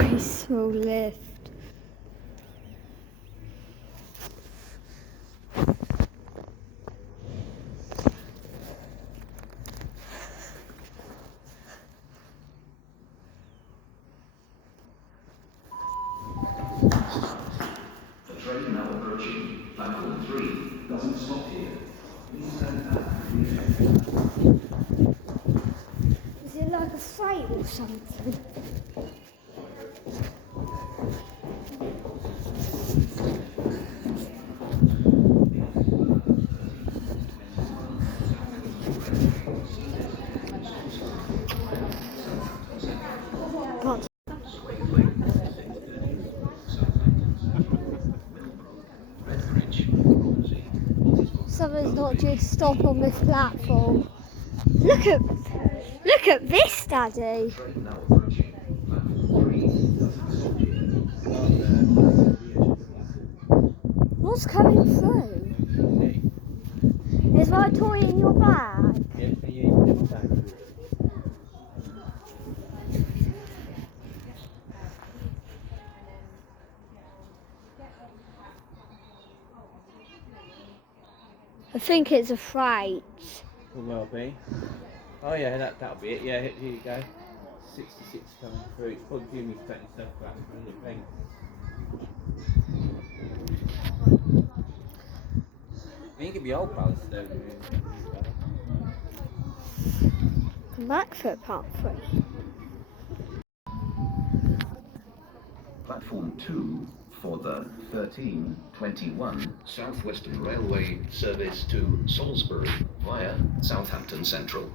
very small lift. The train now approaching platform 3 doesn't stop here. Please stand back. Is it like a fight or something? What? Someone's not due to stop on this platform. Look at this, Daddy. What's coming through? Is my toy in your bag? I think it's a freight. Could well be. Oh yeah, that'll be it. Yeah, here you go. 66 coming through. It's probably due me to take yourself back from the bank. I think it'd be old pals though. Come back for part 3. Platform 2 for the 1321 South Western Railway service to Salisbury via Southampton Central.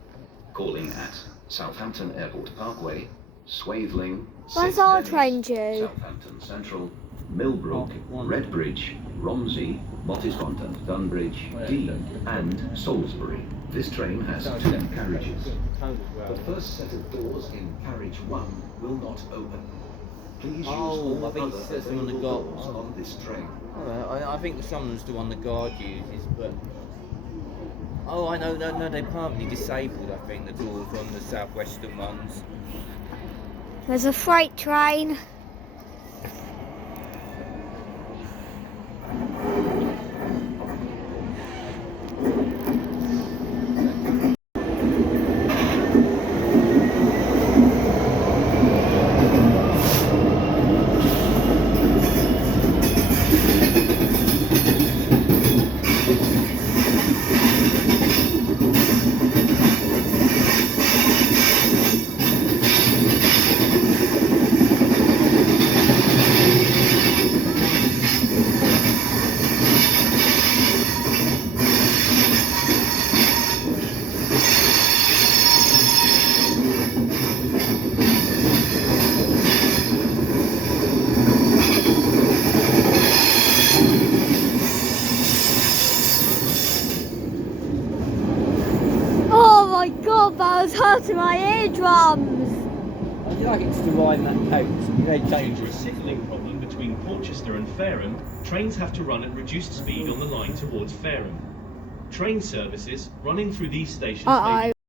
Calling at Southampton Airport Parkway, Swaithling, When's St. our Denis, train due? Southampton Central, Millbrook, Redbridge, Romsey, Mottisfont, Dunbridge, Dean and Salisbury. This train has 2 carriages. The first set of doors in carriage 1 will not open. Please use all I think other that's the one that available got. doors on this train. I think someone's the one the guard uses, but. Oh, I know, no, they're permanently disabled, I think, the doors on the southwestern ones. There's a freight train. Oh my god, that was hurting my eardrums. I'd like it to ride that coach. They Dangerous signalling problem between Porchester and Fareham, trains have to run at reduced speed on the line towards Fareham. Train services running through these stations may be